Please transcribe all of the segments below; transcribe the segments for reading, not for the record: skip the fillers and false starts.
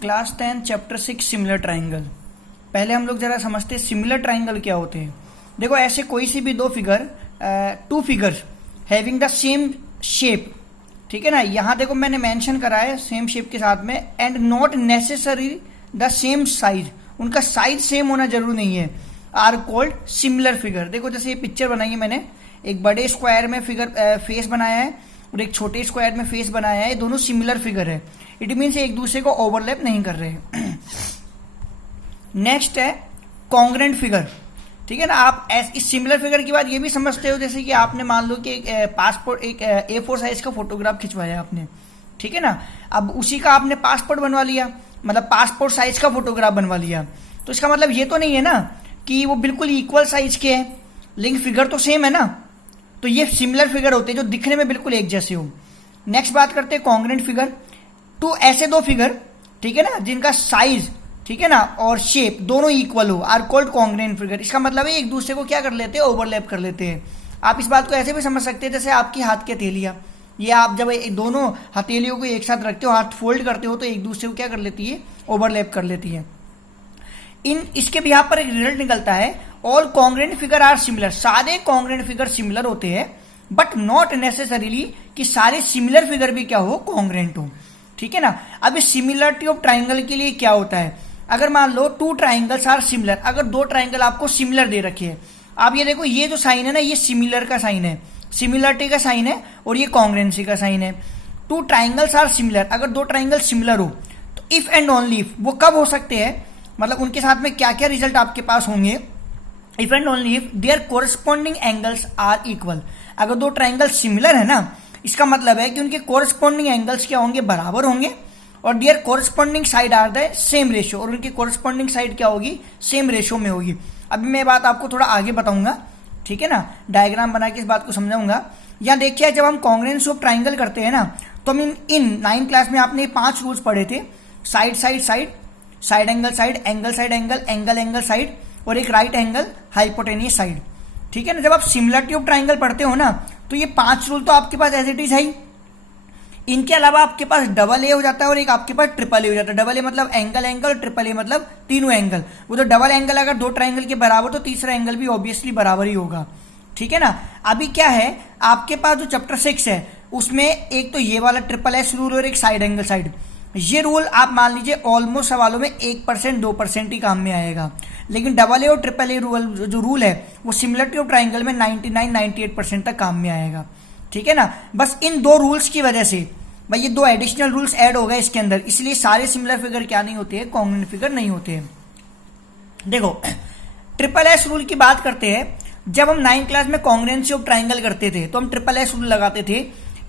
Class 10 chapter 6 similar triangle. पहले हम लोग जरा समझते हैं सिमिलर ट्राइंगल क्या होते हैं। देखो ऐसे कोई सी भी दो figure, two figures having the same shape, ठीक है ना। यहाँ देखो मैंने मेंशन करा है सेम शेप के साथ में, and not necessary the same size, उनका साइज सेम होना जरूरी नहीं है, आर कॉल्ड सिमिलर फिगर। देखो जैसे ये पिक्चर बनाई है मैंने, एक बड़े स्क्वायर में फिगर फेस बनाया है और एक छोटे स्क्वायर में फेस बनाया है, दोनों सिमिलर फिगर है। इट मीन्स एक दूसरे को ओवरलैप नहीं कर रहे। नेक्स्ट है कॉन्ग्रेंट फिगर, ठीक है ना। आप इस सिमिलर फिगर की बात ये भी समझते हो, जैसे कि आपने मान लो कि एक पासपोर्ट, एक A4 साइज का फोटोग्राफ खिंचवाया आपने, ठीक है ना। अब उसी का आपने पासपोर्ट बनवा लिया, मतलब पासपोर्ट साइज का फोटोग्राफ बनवा लिया, तो इसका मतलब ये तो नहीं है ना कि वो बिल्कुल इक्वल साइज के हैं, लेकिन फिगर तो सेम है ना। तो ये सिमिलर फिगर होते हैं जो दिखने में बिल्कुल एक जैसे हो। नेक्स्ट बात करते हैं कॉन्ग्रेंट फिगर। तो ऐसे दो फिगर, ठीक है ना, जिनका साइज, ठीक है ना, और शेप दोनों इक्वल हो, आर कॉल्ड कॉन्ग्रेंट फिगर। इसका मतलब है एक दूसरे को क्या कर लेते हैं, ओवरलैप कर लेते हैं। आप इस बात को ऐसे भी समझ सकते हैं जैसे आपकी हाथ की हथेलियां, ये आप जब दोनों हथेलियों को एक साथ रखते हो, हाथ फोल्ड करते हो, तो एक दूसरे को क्या कर लेती है, ओवरलैप कर लेती है। इसके भी यहाँ पर एक रिजल्ट निकलता है, all congruent figure are similar. सारे कॉन्ग्रेंट फिगर सिमिलर होते हैं, बट नॉट नेसेसरीली कि सारे सिमिलर फिगर भी क्या हो, कॉन्ग्रेंट हो, ठीक है ना। अब इस सिमिलरिटी ऑफ ट्राइंगल के लिए क्या होता है, अगर मान लो टू ट्राइंगल्स आर सिमिलर, अगर दो ट्राइंगल आपको सिमिलर दे रखे हैं, आप ये देखो ये जो साइन है ना, ये सिमिलर का साइन है, सिमिलरिटी का साइन है, और ये कॉन्ग्रेंसी का साइन है। टू ट्राइंगल्स आर सिमिलर, अगर दो ट्राइंगल सिमिलर हो तो इफ एंड ओनली इफ, वो कब हो सकते हैं, मतलब उनके साथ में क्या क्या रिजल्ट आपके पास होंगे, if and only if their corresponding angles are equal. अगर दो ट्राइंगल सिमिलर है ना, इसका मतलब है कि उनके कोरस्पॉन्डिंग एंगल्स क्या होंगे, बराबर होंगे, और their corresponding side are the same ratio, और उनकी कोरस्पॉन्डिंग साइड क्या होगी, सेम रेशियो में होगी। अभी मैं बात आपको थोड़ा आगे बताऊंगा, ठीक है ना, डायग्राम बना के इस बात को समझाऊंगा। यहाँ देखिए जब हम कॉन्ग्रेंस ऑफ ट्राइंगल करते हैं ना, तो हम इन 9th क्लास में आपने 5 रूल्स पढ़े थे, side side side, side angle side, angle side angle, angle angle side, और एक राइट एंगल हाइपोटेनियस साइड, ठीक है ना। जब आप सिमिलरिटी ऑफ ट्राइंगल पढ़ते हो ना, तो ये 5 रूल तो आपके पास एज इट इज है ही। इनके अलावा आपके पास डबल ए हो जाता है और एक आपके पास ट्रिपल ए हो जाता है। डबल ए मतलब एंगल एंगल, ट्रिपल ए मतलब तीनों एंगल। वो तो डबल एंगल अगर दो ट्राइंगल के बराबर, तो तीसरा एंगल भी ऑब्वियसली बराबर ही होगा, ठीक है ना। अभी क्या है, आपके पास जो चैप्टर 6 है उसमें एक तो ये वाला ट्रिपल एस रूल और एक साइड एंगल साइड, ये रूल आप मान लीजिए ऑलमोस्ट सवालों में 1% 2% ही काम में आएगा, लेकिन डबल ए और ट्रिपल ए रूल जो रूल है वो सिमिलरिटी ऑफ ट्राइंगल में 99-98% तक काम में आएगा, ठीक है ना। बस इन दो रूल्स की वजह से भाई ये दो एडिशनल रूल्स ऐड हो गए इसके अंदर, इसलिए सारे सिमिलर फिगर क्या नहीं होते हैं, कॉन्ग्रेंट फिगर नहीं होते हैं। देखो ट्रिपल एस रूल की बात करते हैं। जब हम 9th क्लास में कॉन्ग्रेंसी ऑफ ट्राइंगल करते थे तो हम ट्रिपल एस रूल लगाते थे,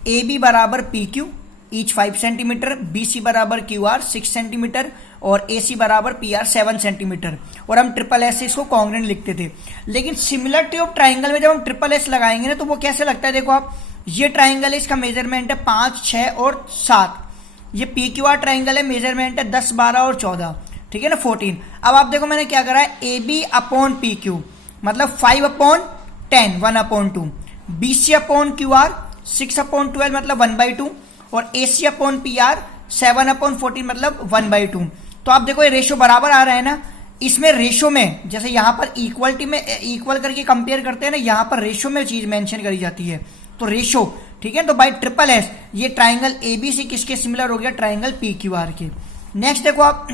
ए बी बराबर P Q each 5 centimetre, B C बराबर क्यू आर 6 सेंटीमीटर, और ए सी बराबर पी आर 7 सेंटीमीटर, और हम ट्रिपल एस से इसको कॉन्ग्रेंट लिखते थे। लेकिन सिमिलरिटी ऑफ ट्राइंगल में जब हम ट्रिपल एस लगाएंगे ना, तो वो कैसे लगता है, देखो आप, ये ट्राइंगल है, इसका मेजरमेंट है 5, 6 और 7। ये पी क्यू आर ट्राइंगल है, मेजरमेंट है 10, 12 और 14, ठीक है ना, 14। अब आप देखो मैंने क्या करा है, A B upon P Q मतलब 5/10, 1/2, B C upon Q R 6/12 मतलब 1/2, और A C upon P R 7/14 मतलब 1/2। तो आप देखो ये रेशो बराबर आ रहा है ना। इसमें रेशो में, जैसे यहाँ पर इक्वलिटी में इक्वल करके कंपेयर करते हैं ना, यहाँ पर रेशो में चीज मेंशन करी जाती है, तो रेशो, ठीक है। तो बाय ट्रिपल एस ये ट्राइंगल एबीसी किसके सिमिलर हो गया, ट्राइंगल पी क्यू आर के। नेक्स्ट देखो आप,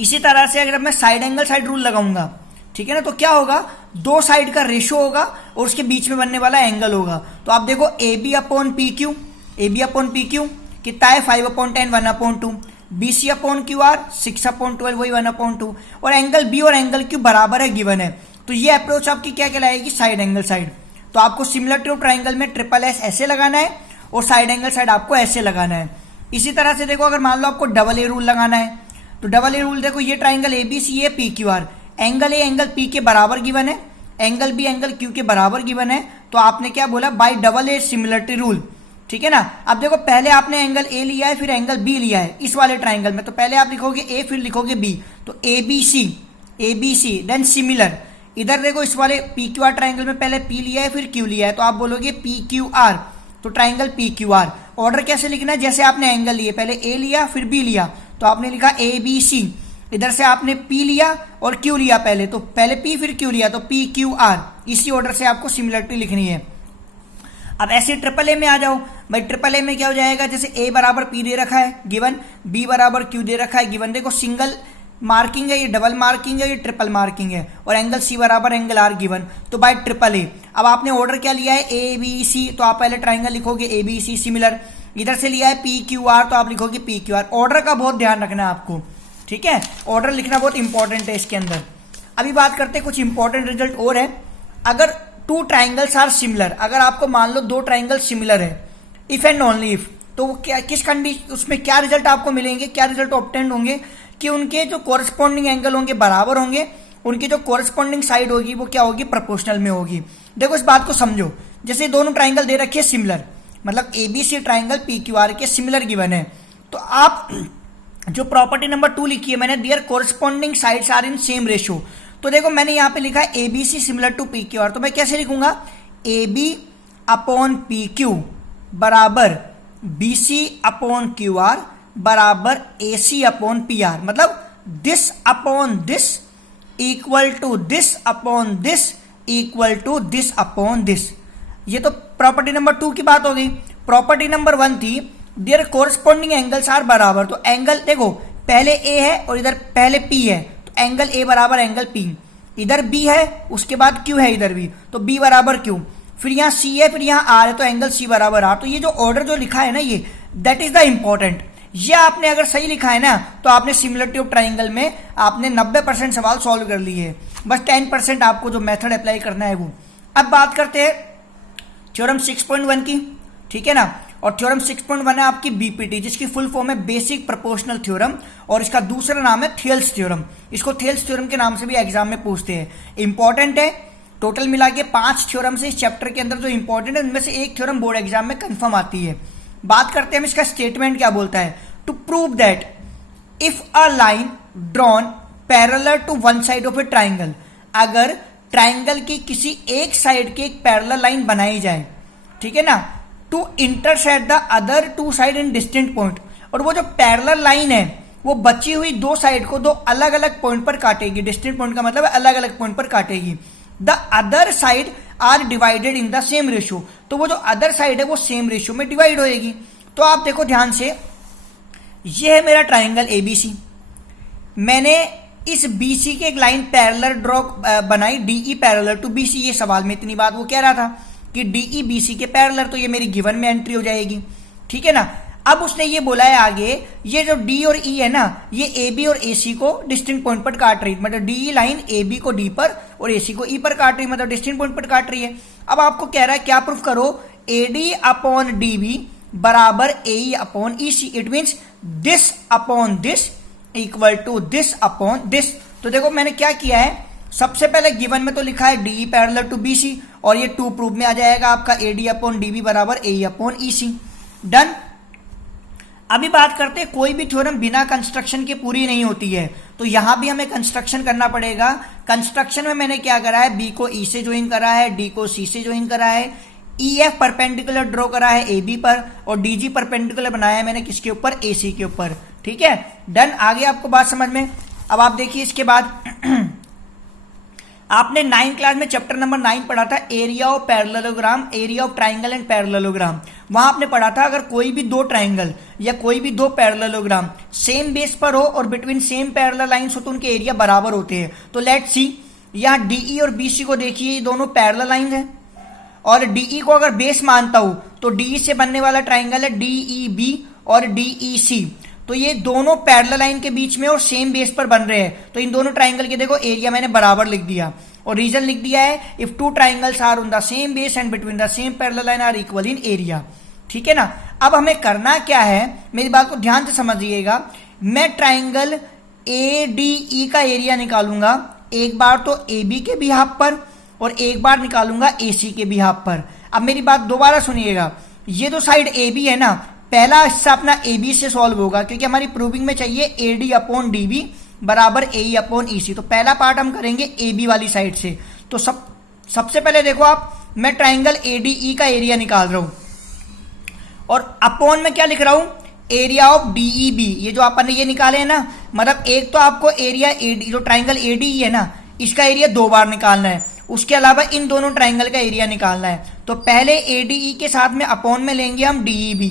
इसी तरह से अगर मैं साइड एंगल साइड रूल लगाऊंगा, ठीक है ना, तो क्या होगा, दो साइड का रेशो होगा और उसके बीच में बनने वाला एंगल होगा। तो आप देखो A B upon P Q, A B upon P Q कितना है, 5/10, 1/2, B C upon Q R 6/12 वही 1/2, और एंगल बी और एंगल क्यू बराबर है, गिवन है। तो ये अप्रोच आपकी क्या कहलाएगी, साइड एंगल साइड। तो आपको सिमिलरिटी ऑफ ट्राइंगल में ट्रिपल एस ऐसे लगाना है और साइड एंगल साइड आपको ऐसे लगाना है। इसी तरह से देखो अगर मान लो आपको डबल ए रूल लगाना है, तो डबल ए रूल देखो, ये ट्राइंगल ए बी सी है, P Q R, angle A angle P के बराबर गिवन है, एंगल बी एंगल क्यू के बराबर गिवन है। तो आपने क्या बोला, bye double A similarity rule, ठीक है ना। अब देखो पहले आपने एंगल ए लिया है, फिर एंगल बी लिया है इस वाले ट्राइंगल में, तो पहले आप लिखोगे ए फिर लिखोगे बी, तो A B C then similar. इधर देखो इस वाले पी क्यू आर ट्राइंगल में पहले पी लिया है फिर क्यू लिया है, तो आप बोलोगे पी क्यू आर, तो triangle P Q R. Order कैसे लिखना है, जैसे आपने एंगल लिए, पहले ए लिया फिर बी लिया, तो आपने लिखा ABC, इधर से आपने P लिया और Q लिया पहले, तो पहले P फिर Q लिया, तो PQR, इसी ऑर्डर से आपको सिमिलरिटी लिखनी है। अब ऐसे ट्रिपल ए में आ जाओ भाई, ट्रिपल ए में क्या हो जाएगा, जैसे A बराबर P दे रखा है गिवन, B बराबर Q दे रखा है गिवन, देखो सिंगल मार्किंग है, ये डबल मार्किंग है, ये ट्रिपल मार्किंग है, और एंगल C बराबर एंगल R गिवन, तो बाय ट्रिपल ए। अब आपने ऑर्डर क्या लिया है ABC, तो आप पहले ट्राइंगल लिखोगे ABC सिमिलर, इधर से लिया है PQR, तो आप लिखोगे PQR। ऑर्डर का बहुत ध्यान रखना है आपको, ठीक है, ऑर्डर लिखना बहुत इंपॉर्टेंट है इसके अंदर। अभी बात करते हैं कुछ इंपॉर्टेंट रिजल्ट और है। अगर टू ट्राइंगल्स आर सिमिलर, अगर आपको मान लो दो ट्राइंगल सिमिलर है, इफ एंड ओनली इफ, तो क्या किस कंडीशन उसमें क्या रिजल्ट आपको मिलेंगे, क्या रिजल्ट ऑब्टेंड होंगे कि उनके जो कोरस्पॉन्डिंग एंगल होंगे बराबर होंगे, उनकी जो कोरस्पॉन्डिंग साइड होगी वो क्या होगी, प्रोपोर्शनल में होगी। देखो इस बात को समझो, जैसे दोनों ट्राइंगल दे रखे सिमिलर, मतलब ABC ट्राइंगल PQR के सिमिलर गिवन है, तो आप जो प्रॉपर्टी नंबर 2 लिखी है मैंने, their corresponding sides are in same ratio, तो देखो मैंने यहाँ पे लिखा है ABC सिमिलर टू PQR, तो मैं कैसे लिखूंगा, AB अपॉन PQ बराबर BC अपॉन QR बराबर AC अपॉन PR, मतलब this upon this equal to this upon this equal to this upon this. ये तो प्रॉपर्टी नंबर 2 की बात हो गई। प्रॉपर्टी नंबर 1 थी देयर कोरस्पॉन्डिंग एंगल्स आर बराबर, तो एंगल देखो पहले A है और इधर पहले P है, तो एंगल A बराबर एंगल P, इधर B है उसके बाद Q है इधर भी, तो B बराबर Q, फिर यहाँ C है फिर यहाँ R है, तो एंगल C बराबर R। तो ये जो ऑर्डर जो लिखा है ना, ये दैट इज द इंपॉर्टेंट। ये आपने अगर सही लिखा है ना, तो आपने सिमिलरिटी ऑफ ट्राइंगल में आपने 90% सवाल सॉल्व कर लिए है, बस 10% आपको जो मेथड अप्लाई करना है वो। अब बात करते हैं थ्योरम 6.1 की, ठीक है ना, और थ्योरम 6.1 है आपकी BPT, जिसकी फुल फॉर्म है बेसिक प्रोपोर्शनल थ्योरम, और इसका दूसरा नाम है थेल्स थ्योरम। इसको थेल्स थ्योरम के नाम से भी एग्जाम में पूछते हैं, इंपॉर्टेंट है। टोटल मिला के 5 थ्योरम से इस चैप्टर के अंदर जो इंपॉर्टेंट है उनमें से एक थ्योरम बोर्ड एग्जाम में कंफर्म आती है। बात करते हैं हम इसका स्टेटमेंट क्या बोलता है, to prove that if a line drawn parallel to one side of a triangle, अगर ट्राइंगल की किसी एक साइड की एक पैरेलल लाइन बनाई जाए, ठीक है ना, to intersect the other two side in distant point, और वो जो पैरेलल लाइन है वो बची हुई दो साइड को दो अलग अलग पॉइंट पर काटेगी, डिस्टेंट पॉइंट का मतलब अलग अलग पॉइंट पर काटेगी। The other side are divided in the same ratio, तो वो जो अदर साइड है वो सेम रेशियो में डिवाइड होएगी। तो आप देखो ध्यान से, ये है मेरा ट्राइंगल ABC, मैंने इस BC की एक लाइन पैरेलल ड्रॉ बनाई, DE पैरेलल टू BC। ये सवाल में इतनी बात वो कह रहा था कि DE BC के पैरेलल, तो ये मेरी गिवन में एंट्री हो जाएगी, ठीक है ना। अब उसने ये बोला है आगे, ये जो D और E है ना, ये AB और AC को डिस्टेंट पॉइंट पर काट रही है, मतलब DE लाइन AB को D पर और AC को E पर काट रही है, मतलब डिस्टेंट पॉइंट पर काट रही है। अब आपको कह रहा है क्या प्रूफ करो, AD अपॉन DB बराबर AE अपॉन EC, it means this upon this equal to this upon this. तो देखो मैंने क्या किया है, सबसे पहले गिवन में तो लिखा है DE पैरेलल टू BC, और ये 2 प्रूफ में आ जाएगा आपका AD अपॉन DB बराबर AE अपॉन EC। डन। अभी बात करते हैं, कोई भी थ्योरम बिना कंस्ट्रक्शन के पूरी नहीं होती है, तो यहां भी हमें कंस्ट्रक्शन करना पड़ेगा। कंस्ट्रक्शन में मैंने क्या करा है, B को E से ज्वाइन करा है, D को C से ज्वाइन करा है, EF परपेंडिकुलर ड्रॉ करा है AB पर, और DG परपेंडिकुलर बनाया है मैंने किसके ऊपर, AC के ऊपर, ठीक है। डन। आगे आपको बात समझ में। अब आप देखिए इसके बाद आपने 9th क्लास में चैप्टर नंबर 9 पढ़ा था, area of parallelogram, area of triangle and parallelogram. वहां आपने पढ़ा था अगर कोई भी दो ट्राइंगल या कोई भी दो पैरेललोग्राम सेम बेस पर हो और बिटवीन सेम पैरेलल लाइंस हो तो उनके एरिया बराबर होते हैं। तो लेट्स सी, यहाँ DE और BC को देखिए, ये दोनों पैरेलल लाइंस हैं, और DE को अगर बेस मानता हूं तो DE से बनने वाला ट्राइंगल है DEB और DEC, तो ये दोनों पैरेलल लाइन के बीच में और सेम बेस पर बन रहे हैं, तो इन दोनों ट्राइंगल के देखो एरिया मैंने बराबर लिख दिया, और रीजन लिख दिया है if two triangles are on the same base and between the same parallel line are equal in area, ठीक है ना। अब हमें करना क्या है, मेरी बात को ध्यान से समझिएगा, मैं ट्राइंगल ADE का एरिया निकालूंगा, एक बार तो AB के बिहाफ पर और एक बार निकालूंगा AC के बिहाफ पर। अब मेरी बात दोबारा सुनिएगा, ये जो साइड AB है ना, पहला हिस्सा अपना AB से सॉल्व होगा, क्योंकि हमारी प्रूविंग में चाहिए AD अपॉन DB बराबर AE अपॉन EC, तो पहला पार्ट हम करेंगे AB वाली साइड से। तो सबसे पहले देखो आप, मैं ट्राइंगल ADE का एरिया निकाल रहा हूं, और अपॉन में क्या लिख रहा हूं, एरिया ऑफ डीईबी, ये जो अपन ने ये निकाले है ना, मतलब एक तो आपको एरिया एडी, जो ट्राइंगल एडी है ना, इसका एरिया 2 बार निकालना है, उसके अलावा इन दोनों ट्राइंगल का एरिया निकालना है। तो पहले एडीई के साथ में अपॉन में लेंगे हम डीईबी,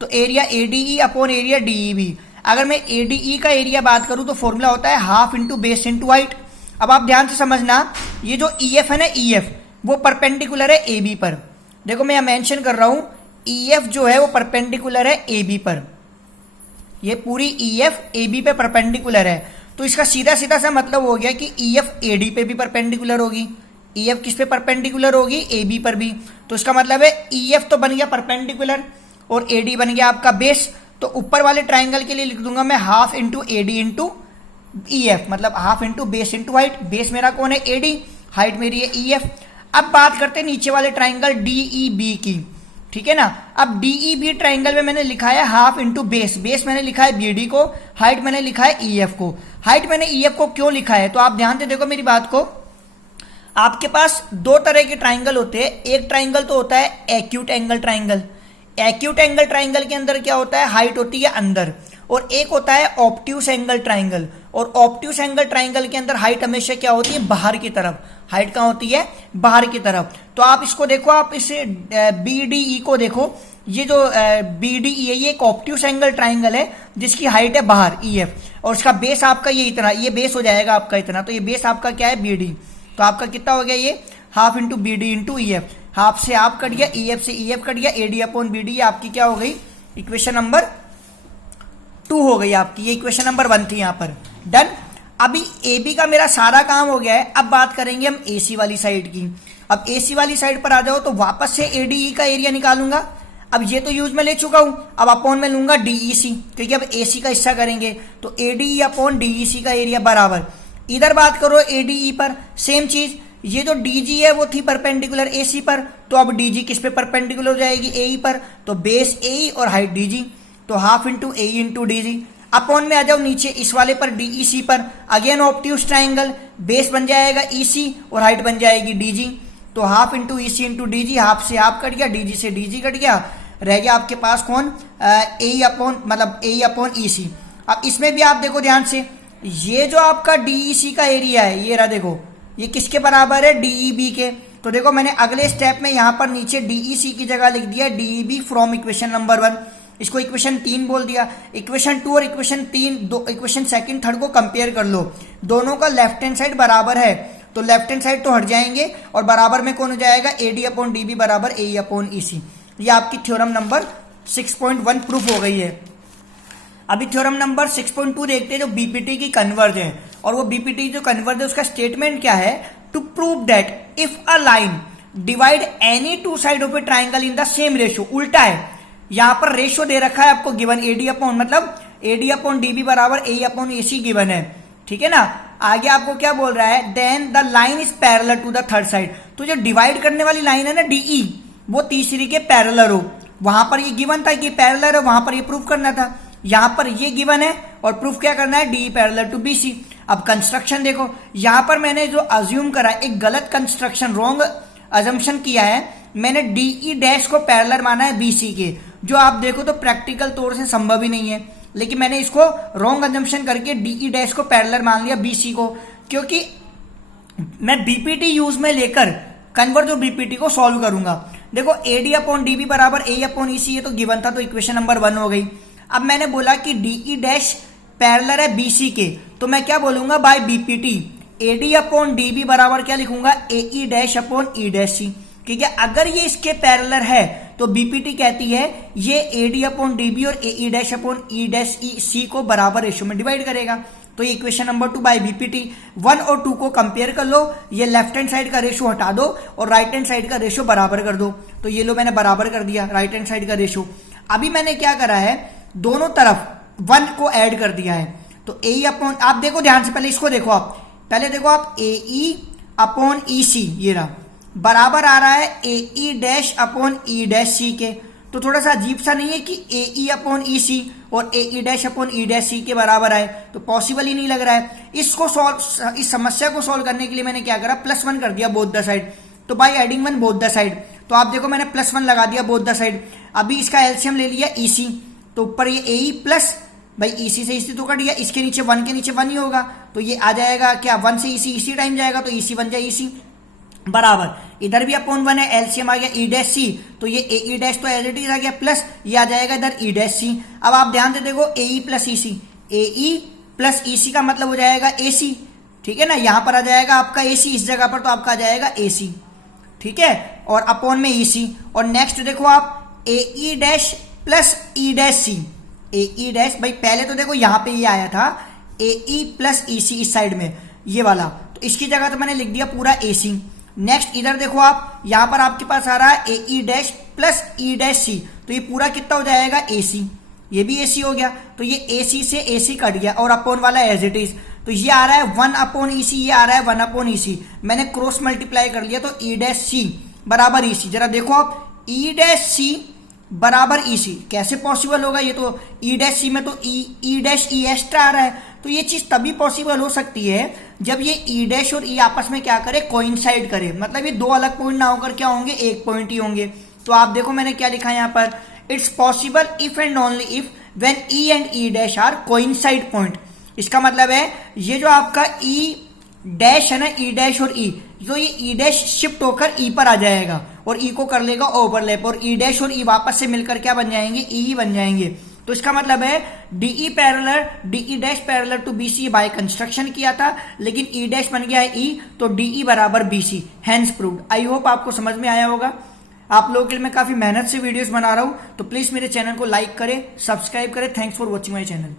तो area ADE upon area DEB. अगर मैं एडीई का एरिया बात करूं तो फॉर्मूला होता है half into base into height. अब आप ध्यान से समझना, ये जो ईएफ है ना, ईएफ वो परपेंडिकुलर है एबी पर। देखो मैं मेंशन कर रहा हूं, ईएफ जो है वो परपेंडिकुलर है एबी पर, ये पूरी ईएफ एबी पे परपेंडिकुलर है। तो इसका सीधा सीधा सा मतलब हो गया कि ईएफ एडी पे भी परपेंडिकुलर होगी। ईएफ किस पे परपेंडिकुलर होगी? एबी पर भी। तो इसका मतलब है ईएफ तो बन गया परपेंडिकुलर और एडी बन गया आपका बेस। तो ऊपर वाले ट्राइंगल के लिए लिख दूंगा मैं half into AD into EF, मतलब half into base into height. Base मेरा कौन है? एडी, हाइट मेरी है ईएफ। अब बात करते हैं नीचे वाले ट्राइंगल डीईबी की, ठीक है ना। अब डीईबी ट्राइंगल में मैंने लिखा है हाफ इंटू बेस, बेस मैंने लिखा है बीडी को, हाइट मैंने लिखा है ईएफ को। हाइट मैंने ईएफ को क्यों लिखा है? तो आप ध्यान से देखो मेरी बात को, आपके पास 2 तरह के ट्राइंगल होते हैं। एक ट्राइंगल तो होता है acute angle triangle. Acute angle triangle के अंदर क्या होता है? हाइट होती है अंदर। और एक होता है ऑब्ट्यूस एंगल ट्राइंगल, और ऑब्ट्यूस एंगल ट्राइंगल के अंदर हाइट हमेशा क्या होती है? बाहर की तरफ। हाइट कहाँ होती है? बाहर की तरफ। तो आप इसको देखो, आप इसे बीडीई को देखो, ये जो बीडीई है ये एक ऑब्ट्यूस एंगल ट्राइंगल है जिसकी हाइट है बाहर ईएफ, और इसका बेस आपका ये इतना, ये बेस हो जाएगा आपका इतना। तो ये बेस आपका क्या है? बीडी। तो आपका कितना हो गया? ये half into BD into EF. Half से हाफ कट गया, ईएफ से ईएफ कट गया, एडी अपॉन बीडी आपकी क्या हो गई? इक्वेशन नंबर 2 हो गई आपकी। ये इक्वेशन नंबर 1 थी यहाँ पर। डन। अभी एबी का मेरा सारा काम हो गया है। अब बात करेंगे हम एसी वाली साइड की। अब एसी वाली साइड पर आ जाओ तो वापस से एडीई का एरिया निकालूंगा। अब ये तो यूज में ले चुका हूं, अब अपॉन में लूंगा डीईसी, क्योंकि अब एसी का हिस्सा करेंगे। तो एडीई अपॉन डीईसी का एरिया बराबर, इधर बात करो एडीई पर सेम चीज, ये जो डीजी है वो थी परपेंडिकुलर एसी पर, तो अब डीजी किस पे परपेंडिकुलर हो जाएगी? एई पर। तो बेस एई और हाइट डीजी, तो हाफ इंटू एई इंटू डीजी। अपॉन में आ जाओ नीचे इस वाले पर डीईसी पर, अगेन ऑब्ट्यूस ट्राइंगल, बेस बन जाएगा ईसी और हाइट बन जाएगी डीजी। तो half into EC into DG, half से हाफ कट गया, डीजी से डीजी कट गया, रह गया आपके पास कौन? एई अपॉन, मतलब एई अपॉन ईसी। अब इसमें भी आप देखो ध्यान से, ये जो आपका डीईसी का एरिया है ये रहा, देखो ये किसके बराबर है? डीईबी के। तो देखो मैंने अगले स्टेप में यहां पर नीचे डीईसी की जगह लिख दिया डीईबी फ्रॉम इक्वेशन नंबर 1, इसको इक्वेशन 3 बोल दिया। इक्वेशन 2 और इक्वेशन 3, दो इक्वेशन सेकंड थर्ड को कंपेयर कर लो, दोनों का लेफ्ट हैंड साइड बराबर है, तो लेफ्ट हैंड साइड तो हट जाएंगे और बराबर में कौन हो जाएगा? एडी अपॉन डीबी बराबर एई अपॉन ईसी। ये आपकी थ्योरम नंबर 6.1 प्रूफ हो गई है। अभी थ्योरम नंबर 6.2 देखते हैं, जो बीपीटी की कन्वर्ज है। और वो बीपीटी जो कन्वर्ज है उसका स्टेटमेंट क्या है? To prove that if a line divide any two side of a triangle in the same ratio, उल्टा है, यहां पर रेशियो दे रखा है आपको गिवन एडी अपॉन, मतलब एडी अपॉन डीबी बराबर ए अपॉन एसी गिवन है, ठीक है ना। आगे आपको क्या बोल रहा है? Then the line is parallel to the third side. तो जो डिवाइड करने वाली लाइन है ना डीई, वो तीसरी के पैरेलल हो। वहां पर ये गिवन था कि पैरेलल है, वहां पर ये प्रूफ करना था। यहां पर ये गिवन है और प्रूफ क्या करना है? D parallel to BC. अब कंस्ट्रक्शन देखो, यहां पर मैंने जो अज्यूम करा, एक गलत कंस्ट्रक्शन, रॉन्ग अजम्पशन किया है। मैंने डीई डैश को पैरेलल माना है बीसी के, जो आप देखो तो प्रैक्टिकल तौर से संभव ही नहीं है, लेकिन मैंने इसको रॉन्ग अजम्पशन करके डीई डैश को पैरेलल मान लिया बीसी को, क्योंकि मैं बीपीटी यूज में लेकर कन्वर्ज ऑफ बीपीटी को सॉल्व करूंगा। देखो एडी अपॉन डीबी बराबर ए अपॉन ईसी, ये तो गिवन था, तो इक्वेशन नंबर 1 हो गई। अब मैंने बोला कि डीई डैश पैरेलल है बीसी के, तो मैं क्या बोलूंगा? By BPT AD upon DB बराबर क्या लिखूंगा? AE dash upon E dash C, ठीक है। अगर ये इसके पैरेलल है तो बीपीटी कहती है ये एडी अपॉन डीबी और एई डैश अपॉन ई डैश सी को बराबर रेशियो में डिवाइड करेगा। तो ये इक्वेशन नंबर 2 बाय बीपीटी। 1 और 2 को कंपेयर कर लो, ये लेफ्ट हैंड साइड का रेशियो हटा दो और राइट हैंड साइड का रेशियो बराबर कर दो। तो ये लो मैंने बराबर कर दिया राइट हैंड साइड का रेशियो। अभी मैंने क्या करा है? दोनों तरफ 1 को ऐड कर दिया है। तो ए अपॉन, आप देखो ध्यान से, पहले इसको देखो, आप पहले देखो, आप ए अपॉन ई सी, ये रहा, बराबर आ रहा है ए डैश अपॉन ई डैश सी के। तो थोड़ा सा अजीब सा नहीं है कि ए अपॉन ई सी और ए डैश अपॉन ई डैश सी के बराबर आए? तो पॉसिबल ही नहीं लग रहा है। इसको सॉल्व, इस समस्या को सॉल्व करने के लिए मैंने क्या करा? +1 कर दिया बोथ द साइड। तो by adding 1 both the side, तो आप देखो मैंने +1 लगा दिया बोथ द साइड। अभी इसका एलसीएम ले लिया ईसी, तो ऊपर ये ए प्लस भाई ईसी से ईसी तो कट गया, इसके नीचे 1 के नीचे 1 ही होगा, तो ये आ जाएगा क्या 1 से ईसी टाइम जाएगा, तो ईसी बन जाए ईसी बराबर इधर भी अपॉन 1 है, एलसीएम आ गया ई डैश सी, तो ये ए डैश तो एज इट इज आ गया प्लस ये आ जाएगा इधर ई डैश सी। अब आप ध्यान से देखो ए प्लस ई सी, ए प्लस ई सी का मतलब हो जाएगा ए सी, ठीक है ना, यहां पर आ जाएगा आपका ए सी, इस जगह पर तो आपका आ जाएगा ए सी, ठीक है, और अपॉन में ई सी। और नेक्स्ट देखो आप ए डैश प्लस ई डैश सी, ए डैश भाई पहले तो देखो यहां पे ये आया था ए प्लस ई सी इस साइड में ये वाला, तो इसकी जगह तो मैंने लिख दिया पूरा ए सी। नेक्स्ट इधर देखो आप यहां पर आपके पास आ रहा है ए डैश प्लस ई डैश सी, तो ये पूरा कितना हो जाएगा ए सी, ये भी ए सी हो गया, तो ये ए सी से ए सी कट गया और अपॉन वाला एज इट इज, तो ये आ रहा है 1 अपॉन ई सी, ये आ रहा है 1 अपॉन ई सी, मैंने क्रॉस मल्टीप्लाई कर लिया, तो ई डैश सी बराबर ई सी। जरा देखो आप ई डैश सी बराबर ई सी कैसे पॉसिबल होगा, ये तो ई डैश सी में तो ई डैश ई एक्स्ट्रा आ रहा है, तो ये चीज तभी पॉसिबल हो सकती है जब ये ई डैश और ई आपस में क्या करे, कोइंसाइड करे, मतलब ये दो अलग पॉइंट ना होकर क्या होंगे, एक पॉइंट ही होंगे। तो आप देखो मैंने क्या लिखा है यहाँ पर, it's possible if and only if when E and E dash R coincide point. इसका मतलब है ये जो आपका ई डैश है ना, ई डैश और ई, जो ये ई डैश शिफ्ट होकर ई पर आ जाएगा और ई को कर लेगा ओवरलैप, और ई डैश और ई वापस से मिलकर क्या बन जाएंगे, ई बन जाएंगे। तो इसका मतलब है DE dash parallel to BC by construction किया था, लेकिन ई डैश बन गया है ई, तो डीई बराबर BC, hence proved. I hope आपको समझ में आया होगा। आप लोगों के लिए मैं काफी मेहनत से वीडियोस बना रहा हूं, तो प्लीज मेरे चैनल को लाइक करें, सब्सक्राइब करें। Thanks for watching my channel.